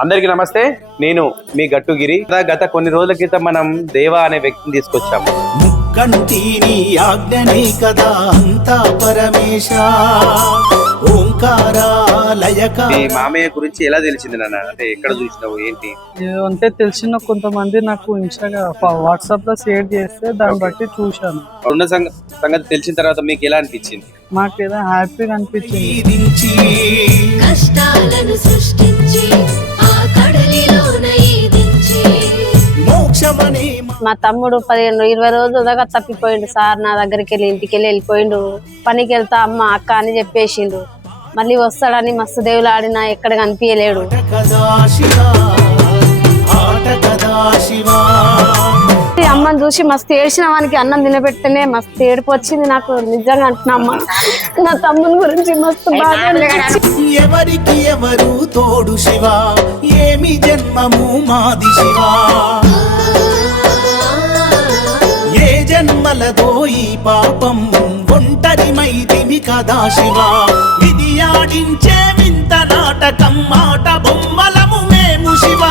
అందరికీ నమస్తే. నేను మీ గట్టుగిరి. గత- కొన్ని రోజుల క్రితం మనం దేవా అనే వ్యక్తిని తీసుకొచ్చాము ఆజ్ఞనే కదా అంతా పరమేశ. ఓంకారాలయక. మీ మామయ్య గురించి ఎలా తెలిసింది నాన్న? అంటే ఎక్కడ చూసినావు? ఏంటి? అంటే తెలిసిన కొంతమంది నాకు ఇన్స్టాగా వాట్సాప్లో షేర్ చేస్తే దాన్ని బట్టి చూశాను. ఉన్న సంగ- సంగతి తెలిసిన తర్వాత మీకు ఎలా అనిపించింది? మాకు ఏదో హ్యాపీగా అనిపించింది. కష్టాలను మా తమ్ముడు పదిహేను ఇరవై రోజుల దాకా తప్పిపోయిండు సార్ నా దగ్గరికి వెళ్ళి ఇంటికి వెళ్ళి వెళ్ళిపోయిండు. పనికి వెళ్తా అమ్మ అక్క అని చెప్పేసిండు. మళ్ళీ వస్తాడని మస్తు దేవులు ఆడినా ఎక్కడ కనిపించలేడు అమ్మని చూసి మస్తు ఏడ్చిన వానికి అన్నం తినబెట్టనే మస్తు ఏడుపు వచ్చింది నాకు నిజంగా అంటున్నా అమ్మ. నా తమ్ముని గురించి మస్తు బాధ ఎవరికి ఎవరు తోడు శివ? ఏమి జన్మము మాది శివా? జన్మలదో ఈ పాపం ఒంటరి మైదిమి కదా శివ. విధి ఆడించే వింత నాటకం మాట బొమ్మలము మేము శివా.